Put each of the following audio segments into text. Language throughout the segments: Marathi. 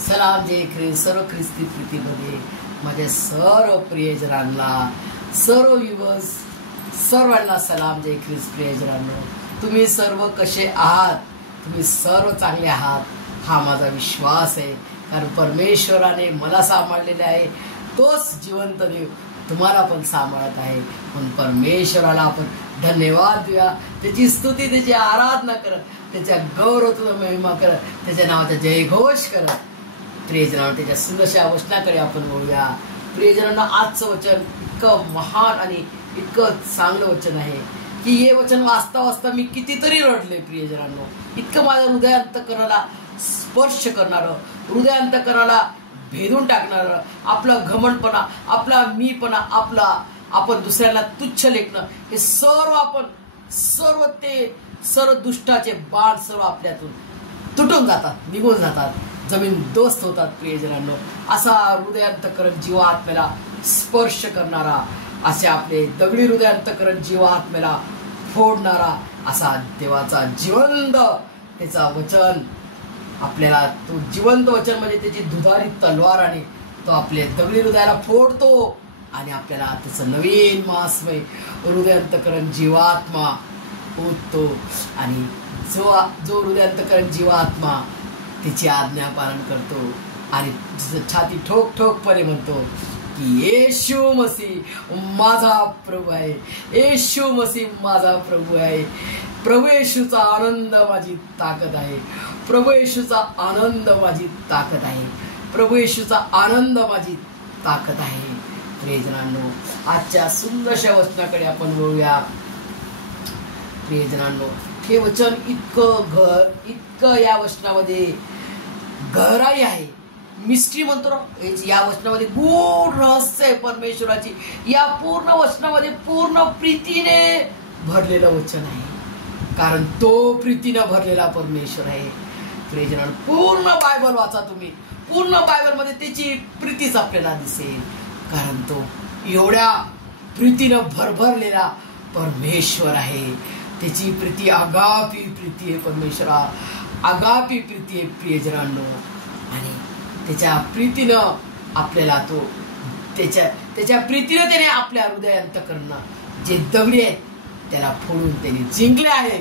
सलाम जय ख्रिस्त सर्व ख्रिस्ती प्रीतीमध्ये माझ्या सर्व प्रियजनांना, सर्व व्ह्यूअर्स सर्वांना सलाम जय ख्रिस्त. प्रियजनांनो, तुम्ही सर्व कसे आहात? तुम्ही सर्व चांगले आहात हा माझा विश्वास आहे. कारण परमेश्वराने मला सांभाळलेले आहे, तोच जिवंत देव तुम्हाला पण सांभाळत आहे. पण परमेश्वराला आपण धन्यवाद देऊया, त्याची स्तुती, त्याची आराधना करत, त्याच्या गौरव महिमा करत, त्याच्या नावाचा जयघोष करत. प्रियजनांनो, त्याच्या सुंदरशा वचनाकडे आपण बोलूया. प्रियजनांनो, आजचं वचन इतकं महान आणि इतकं चांगलं वचन आहे की हे वचन वाचता वाचता मी कितीतरी रडले. प्रियजनांनो, इतकं माझ्या हृदयांतकरणाला स्पर्श करणारं, हृदयांतकरणाला भेदून टाकणारं, आपला घमंडपणा, आपला मीपणा, आपण दुसऱ्याला तुच्छ लेखणं, हे सर्व दुष्टाचे बाण सर्व आपल्यातून तुटून जातात, निघून जातात, जमीन दोस्त होतात. प्रियजनांनो, असा हृदयांतकरण जीवात्म्याला स्पर्श करणारा, असे आपले दगडी हृदयांतकरण जीवात्म्याला फोडणारा असा देवाचा जिवंत त्याचा वचन आपल्याला, तो जिवंत वचन म्हणजे त्याची दुधारी तलवाराने तो आपले दगडी हृदयाला फोडतो आणि आपल्याला त्याचं नवीन मासमय हृदयांतकरण जीवात्मा होतो. आणि जो हृदयांतकरण जीवात्मा तिची आज्ञा पालन करतो आणि छाती ठोक ठोकपणे म्हणतो की येशू मसीह माझा प्रभू आहे, येशू मसीह माझा प्रभू आहे. प्रभू येशूचा आनंद माझी ताकद आहे, प्रभू येशूचा आनंद माझी ताकद आहे, प्रभू येशूचा आनंद माझी ताकद आहे. प्रियजनांनो, आजच्या सुंदरशा वचनाकडे आपण बोलूया. प्रियजनांनो, हे वचन इतकं या वचनामध्ये गहराई आहे, मिस्ट्री म्हणतो ना, या वचनामध्ये गूढ रहस्य आहे परमेश्वराची. या पूर्ण वचनामध्ये पूर्ण प्रीतीने भरलेलं वचन आहे, कारण तो प्रीतीने भरलेला परमेश्वर आहे. प्रियजनांनो, पूर्ण बायबल वाचा तुम्ही, पूर्ण बायबलमध्ये त्याची प्रीतीच आपल्याला दिसेल, कारण तो एवढ्या प्रीतीनं भरभरलेला परमेश्वर आहे. त्याची प्रीती आगापी प्रीती आहे, परमेश्वरा आगापी प्रीती आहे. प्रियजनांनो, आणि त्याच्या प्रीतीनं आपल्याला तो त्याच्या प्रीतीनं त्याने आपल्या हृदयांतकरण जे दगडी आहेत त्याला फोडून त्याने जिंकले आहे.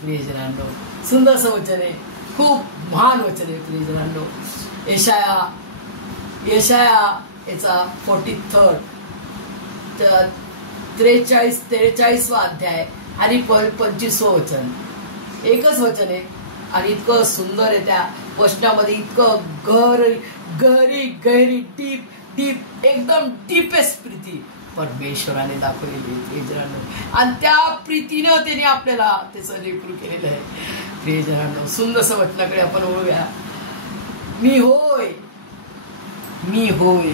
प्रियजनांनो, सुंदरसं वचन आहे, खूप महान वचन आहे. प्रियजनांनो, यशाया याचा 43 43वा अध्याय आणि 25वं वचन, एकच वचन आहे आणि इतकं सुंदर आहे. त्या वचनामध्ये इतकं गहरी डीप एकदम डीपेस्ट प्रीती परमेश्वराने दाखवलेली प्रियजनांनो, आणि त्या प्रीतीनं त्याने आपल्याला त्याचं रेखरू केलेलं आहे. प्रियजनांनो, सुंदरसं वचनाकडे आपण वळूया. मी होय, मी होय.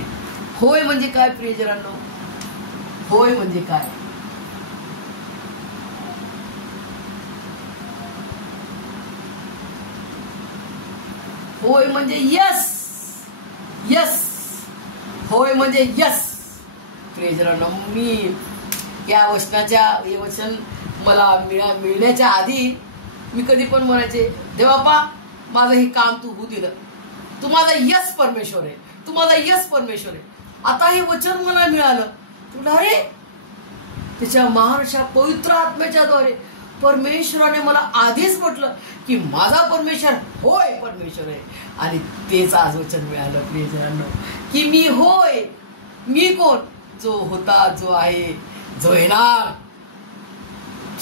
होय म्हणजे काय प्रियजनांनो? होय म्हणजे काय? होय म्हणजे यस, यस. होय म्हणजे यस. प्रियजनांनो, मी या वचन मला मिळण्याच्या आधी मी कधी पण म्हणायचे, देवापा माझं हे काम तू होऊ दिलं, तू माझा यस परमेश्वर आहे, तू माझा यस परमेश्वर आहे. आता हे वचन मला मिळालं, तुला रे त्याच्या महाराष्ट्र पवित्र आत्म्याच्या द्वारे परमेश्वराने मला आधीच म्हटलं की माझा परमेश्वर होय परमेश्वर आहे. आणि तेच आज वचन मिळालं प्रियजनांनो की मी होय. मी कोण? जो होता, जो आहे, जो येणार,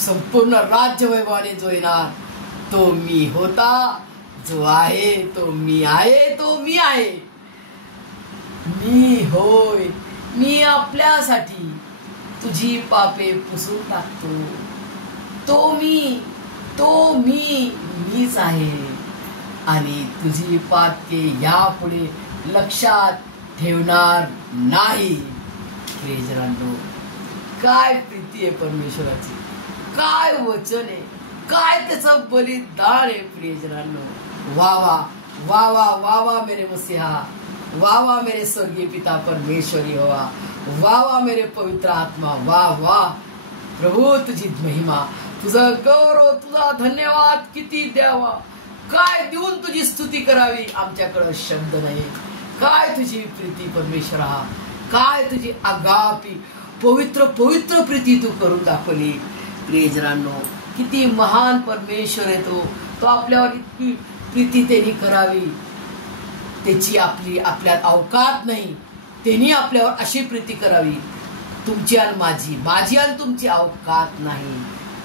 संपूर्ण राज्य वैभवाने जो येणार, तो मी होता, जो आहे, तो मी आहे, तो मी आहे. मी होय. मी आपल्यासाठी तुझी पापे पुसून टाकतो. तो मीच आहे आणि तुझी पातके यापुढे लक्षात ठेवणार नाही. प्रियजनांनो, काय प्रीती आहे परमेश्वराची, काय वचन आहे, काय त्याचं बलिदान आहे. प्रियजनांनो, वा वा वा वा वा वा मेरे मसीहा, वा वा मेरे स्वर्गीय पिता परमेश्वरी हवा, वा वा मेरे पवित्र आत्मा, वा वा प्रभू तुझी महिमा, तुझा गौरव, तुझा धन्यवाद किती द्यावा, काय देऊन तुझी स्तुती करावी, आमच्याकडे शब्द नाही. काय तुझी प्रीती परमेश्वरा, काय तुझी आगापी पवित्र पवित्र प्रीती तू करून दाखवली. प्रियजनांनो, किती महान परमेश्वर आहे तो आपल्यावर इतकी प्रीती त्यांनी करावी, त्याची आपल्यात अवकात नाही. त्यांनी आपल्यावर अशी प्रीती करावी, तुमची आणि माझी आणि तुमची अवकात नाही.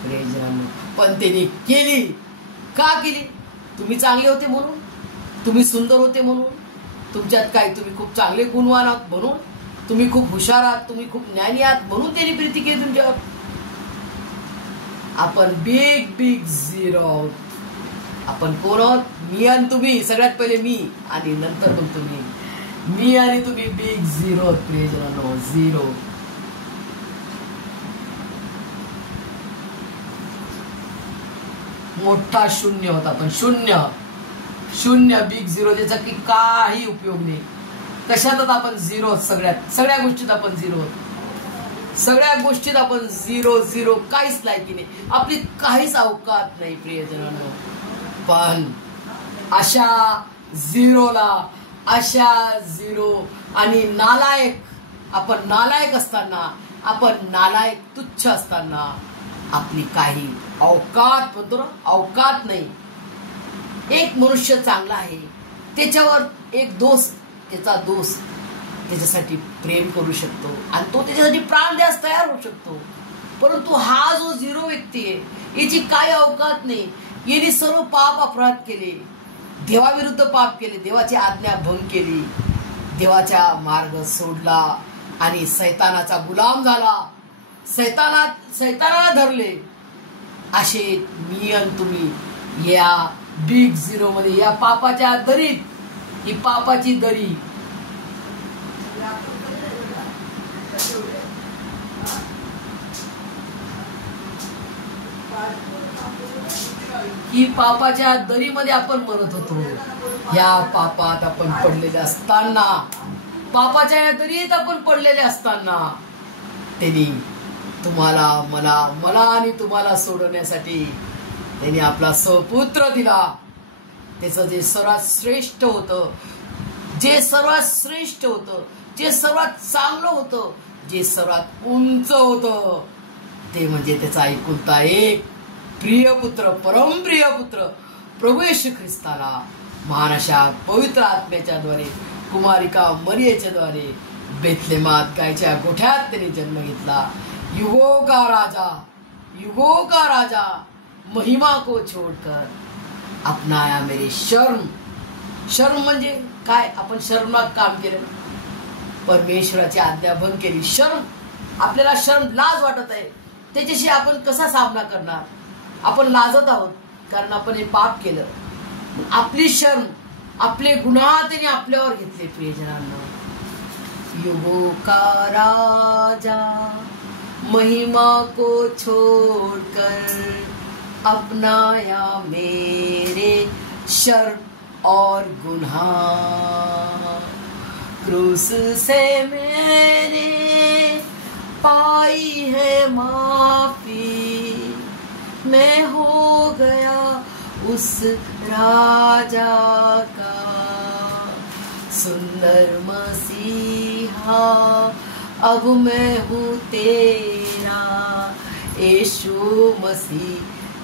प्रियजनांनो, पण त्यांनी केली. का केली? तुम्ही चांगले होते म्हणून, तुम्ही सुंदर होते म्हणून, तुमच्यात काय तुम्ही खूप चांगले गुणवान आहात म्हणून, तुम्ही खूप हुशार आहात, तुम्ही खूप ज्ञानी आहात म्हणून त्यांनी प्रीती केली तुमच्यावर. आपण बिग झिरो आहोत. आपण कोण आहोत? मी आणि तुम्ही. सगळ्यात पहिले मी आणि नंतर मग तुम्ही. मी आणि तुम्ही बिग झिरो. प्रियजनांनो, झिरो. मोठा शून्य होता, पण शून्य बिग झिरो, त्याचा की काही उपयोग नाही. कशातच आपण झिरो, सगळ्या गोष्टीत आपण झिरो, सगळ्या गोष्टीत आपण झिरो. काहीच लायकी नाही, आपली काहीच अवकात नाही. प्रियजनांनो, पण अशा झिरो आणि नालायक, आपण नालायक असताना, आपण नालायक तुच्छ असताना आपली काही अवकात, म्हणतो ना, अवकात नाही. एक मनुष्य चांगला आहे, त्याच्यावर एक त्याच्यासाठी प्रेम करू शकतो आणि तो त्याच्यासाठी प्राण द्यास तयार होऊ शकतो. परंतु हा जो झिरो व्यक्ती आहे, याची काही अवकात नाही. याने सर्व पाप अपराध केले, देवाविरुद्ध पाप केले, देवाची आज्ञा भंग केली, देवाचा मार्ग सोडला आणि सैतानाचा गुलाम झाला, सैतानाला धरले. असे मी आणि तुम्ही या बिग झिरो मध्ये, या पापाच्या दरीत, ही पापाची दरी, ही पापाच्या दरीमध्ये आपण मरत होतो. या पापात आपण पडलेले असताना, पापाच्या या दरीत आपण पडलेले असताना, त्यांनी तुम्हाला, मला आणि तुम्हाला सोडवण्यासाठी त्यांनी आपला सपुत्र दिला. त्याचं जे सर्वात श्रेष्ठ होतं, जे सर्वात चांगलं होतं, जे सर्वात उंच होतं, ते म्हणजे त्याचा एकुलता एक प्रियपुत्र, परमप्रिय पुत्र प्रभू येशू ख्रिस्ताला महान अशा पवित्र आत्म्याच्या द्वारे, कुमारिका मरियेच्या द्वारे बेथलेमात गायच्या गोठ्यात त्याने जन्म घेतला. युगों का राजा महिमा को छोड़कर अपनाया मेरे शर्म म्हणजे काय? आपण शर्मात काम केलं, परमेश्वराची आज्ञा भंग केली. आपल्याला लाज वाटत आहे, त्याच्याशी आपण कसा सामना करणार? आपण लाजत आहोत कारण आपण हे पाप केलं. आपली शर्म, आपले गुन्हा त्याने आपल्यावर घेतले. प्रियजनांनो, युगों का राजा महिमा को छोड़कर अपनाया मेरे शर्म और गुनाह, क्रूस से मैंने पाई है माफी, मैं हो गया उस राजा का सुंदर मसीहा, अब मैं हूँ तेरा यीशु मसीह,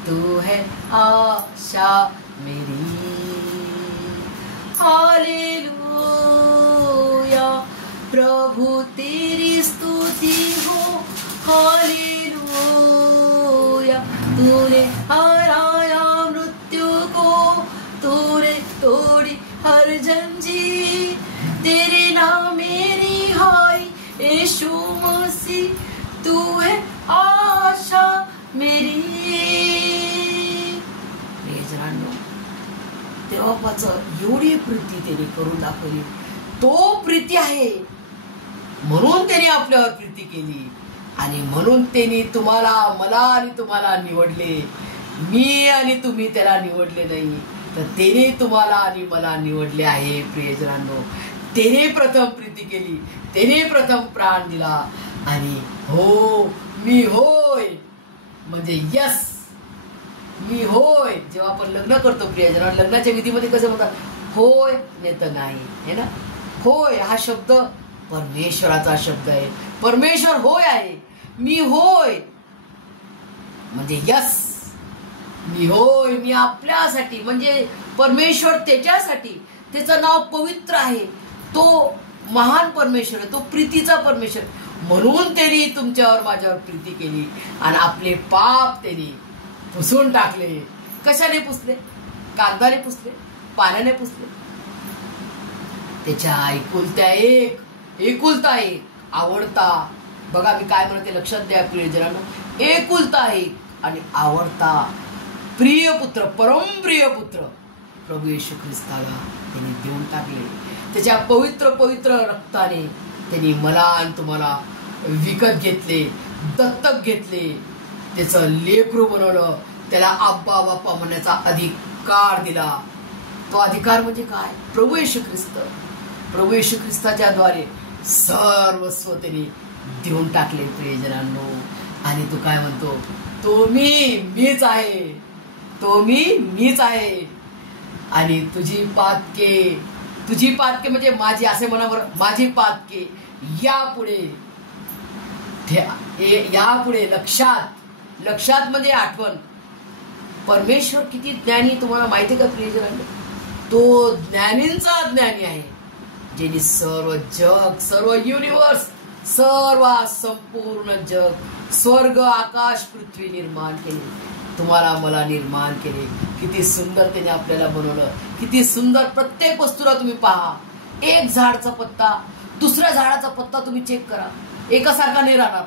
तू है आशा मेरी. हालेलुया, प्रभु तेरी स्तुति हो. हालेलुया, तूने हराया मृत्यु को, तूने तोड़ी हर जंजीर, तेरे नाम मेरी हाय यीशु मसीह, तू है आशा मेरी. प्रियजनांनो, देवाचं एवढी प्रीती त्याने करून दाखवली. तो प्रीती आहे म्हणून त्याने आपल्यावर प्रीती केली आणि म्हणून त्यांनी तुम्हाला, मला आणि तुम्हाला निवडले. मी आणि तुम्ही त्याला निवडले नाही, तर त्याने तुम्हाला आणि मला निवडले आहे. प्रियजनांनो, त्याने प्रथम प्रीती केली, त्याने प्रथम प्राण दिला आणि हो मी होय म्हणजे यस मी होय. जेव्हा आपण लग्न करतो प्रियजन, लग्नाच्या विधीमध्ये कसं म्हणतात, होय नाही तर नाही, है ना. होय हा शब्द परमेश्वराचा शब्द आहे. परमेश्वर होय आहे. मी होय म्हणजे यस. मी होय, मी आपल्यासाठी म्हणजे परमेश्वर त्याच्यासाठी, त्याचं नाव पवित्र आहे, तो महान परमेश्वर आहे, तो प्रीतीचा परमेश्वर. म्हणून त्यांनी तुमच्यावर माझ्यावर प्रीती केली आणि आपले पाप त्यांनी पुसून टाकले. कशाने पुसले? कागदाने पुसले, पाण्याने पुसले. त्याच्या एकुलता एक आवडता, बघा मी काय म्हणते लक्षात द्या प्रियजनांनो, एकुलता एक आणि आवडता प्रिय पुत्र, परमप्रिय पुत्र प्रभू येशू ख्रिस्ताला त्यांनी देऊन टाकले. त्याच्या पवित्र पवित्र रक्ताने त्यांनी मला आणि तुम्हाला विकत घेतले, दत्तक घेतले, त्याचं लेकरू बनवलं, त्याला आब्बा बाप्पा म्हणण्याचा अधिकार दिला. तो अधिकार म्हणजे काय? प्रभू येशू ख्रिस्त. प्रभू येशू ख्रिस्ताच्या द्वारे सर्वस्व त्यांनी देऊन टाकले प्रियजनांनो. आणि तू काय म्हणतो? तो मीच आहे, तो मीच आहे. आणि तुझी पातके म्हणजे माझी, असे म्हणा बरं, माझी पातके यापुढे लक्षात म्हणजे आठवण. परमेश्वर किती ज्ञानी तुम्हाला माहिती का प्रियजनांनो? तो ज्ञानींचा ज्ञानी आहे, ज्यांनी सर्व जग, सर्व युनिवर्स, सर्व संपूर्ण जग, स्वर्ग आकाश पृथ्वी निर्माण केले. तुम्हाला मला निर्माण केले. किती सुंदर त्याने आपल्याला बनवलं, किती सुंदर. प्रत्येक वस्तूला तुम्ही पहा, एक झाडाचा पत्ता दुसऱ्या झाडाचा पत्ता तुम्ही चेक करा, एकासारखा नाही राहणार.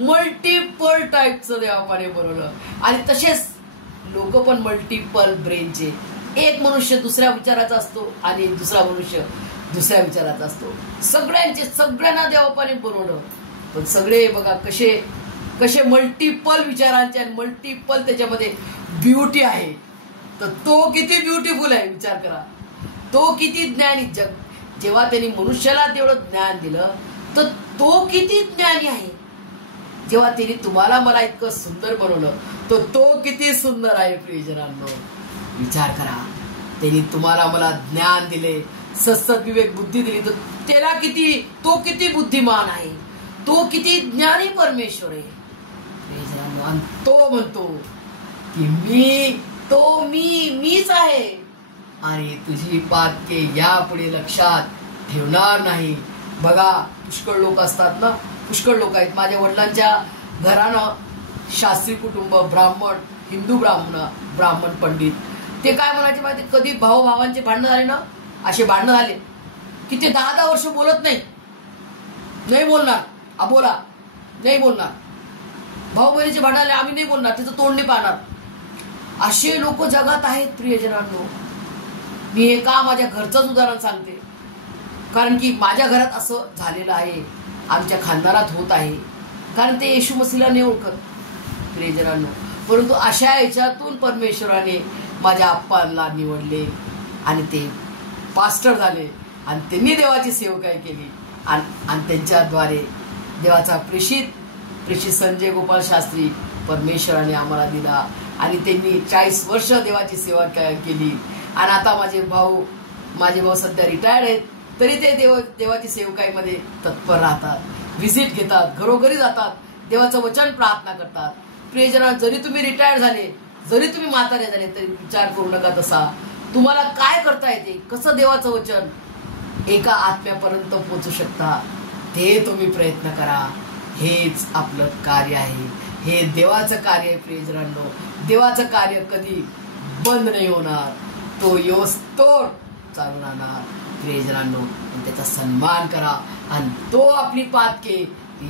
मल्टिपल टाईपचं देवाने बनवलं. आणि तसेच लोक पण मल्टिपल ब्रेनचे. एक मनुष्य दुसऱ्या विचाराचा असतो आणि दुसरा मनुष्य दुसऱ्या विचाराचा असतो. सगळ्यांना देवाने बनवलं, पण सगळे बघा कसे मल्टिपल विचारांचे आणि मल्टिपल त्याच्यामध्ये ब्युटी आहे. तर तो किती ब्युटिफुल आहे विचार करा. तो किती ज्ञानी. जेव्हा त्यांनी मनुष्याला तेवढं ज्ञान दिलं तर तो किती ज्ञानी आहे. जेव्हा त्यांनी तुम्हाला मला इतकं सुंदर बनवलं तर तो किती सुंदर आहे प्रियजनांनो. विचार करा, त्यांनी तुम्हाला मला ज्ञान दिले, सत्सद विवेक बुद्धी दिली, तर तो किती बुद्धिमान आहे, तो किती ज्ञानी परमेश्वर आहे. आणि तो म्हणतो की मीच आहे आणि तुझी पातके यापुढे लक्षात ठेवणार नाही. बघा पुष्कळ लोक असतात ना, पुष्कळ लोक आहेत. माझ्या वडिलांच्या घरानं शास्त्री कुटुंब, ब्राह्मण, हिंदू ब्राह्मण पंडित. ते काय म्हणायचे माहिती? कधी भावांचे भांडणं झाले ना, असे भांडणं झाले की ते 10 वर्ष बोलत नाही बोलणार, अबोला नाही बोलणार. भाऊ बहिणीचे भांडण आम्ही नाही बोलणार, त्याचं तोंड नाही पाहणार. असे लोक जगात आहेत प्रियजनांनो. मी हे का माझ्या घरचंच उदाहरण सांगते, कारण की माझ्या घरात असं झालेलं आहे, आमच्या खानदारात होत आहे. कारण ते येशू मसीला नाही ओळखत प्रियजनांनो. परंतु अशा याच्यातून परमेश्वराने माझ्या आप्पांना निवडले आणि ते पास्टर झाले आणि त्यांनी देवाची सेवकाई केली. आणि त्यांच्याद्वारे देवाचा प्रेषित संजय गोपाळ शास्त्री परमेश्वराने आम्हाला दिला. आणि त्यांनी 40 वर्ष देवाची सेवा केली. आणि आता माझे भाऊ सध्या रिटायर्ड आहेत, तरी ते देवाची सेवकाईमध्ये तत्पर राहतात, व्हिजिट घेतात, घरोघरी जातात, देवाचं वचन प्रार्थना करतात. प्रियजन, जरी तुम्ही रिटायर्ड झाले, जरी तुम्ही म्हातारे झाले, तरी विचार करू नका तसा. तुम्हाला काय करता येते, कसं देवाचं वचन एका आत्म्यापर्यंत पोहोचू शकता, ते तुम्ही प्रयत्न करा. हेच आपलं कार्य आहे, हे देवाचं कार्य आहे प्रियजनांनो. देवाचं कार्य कधी बंद नाही होणार, तो योस्तोर चालू राहणार प्रियजनांनो. त्याचा सन्मान करा आणि तो आपली पातके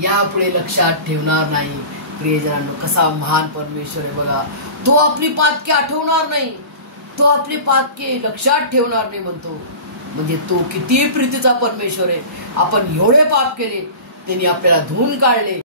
यापुढे लक्षात ठेवणार नाही प्रियजनांनो. कसा महान परमेश्वर आहे बघा. तो आपली पातके आठवणार नाही, तो आपली पातके लक्षात ठेवणार नाही म्हणतो. म्हणजे तो किती प्रीतीचा परमेश्वर आहे. आपण एवढे पाप केले, त्यांनी आपल्याला धुवून काढले.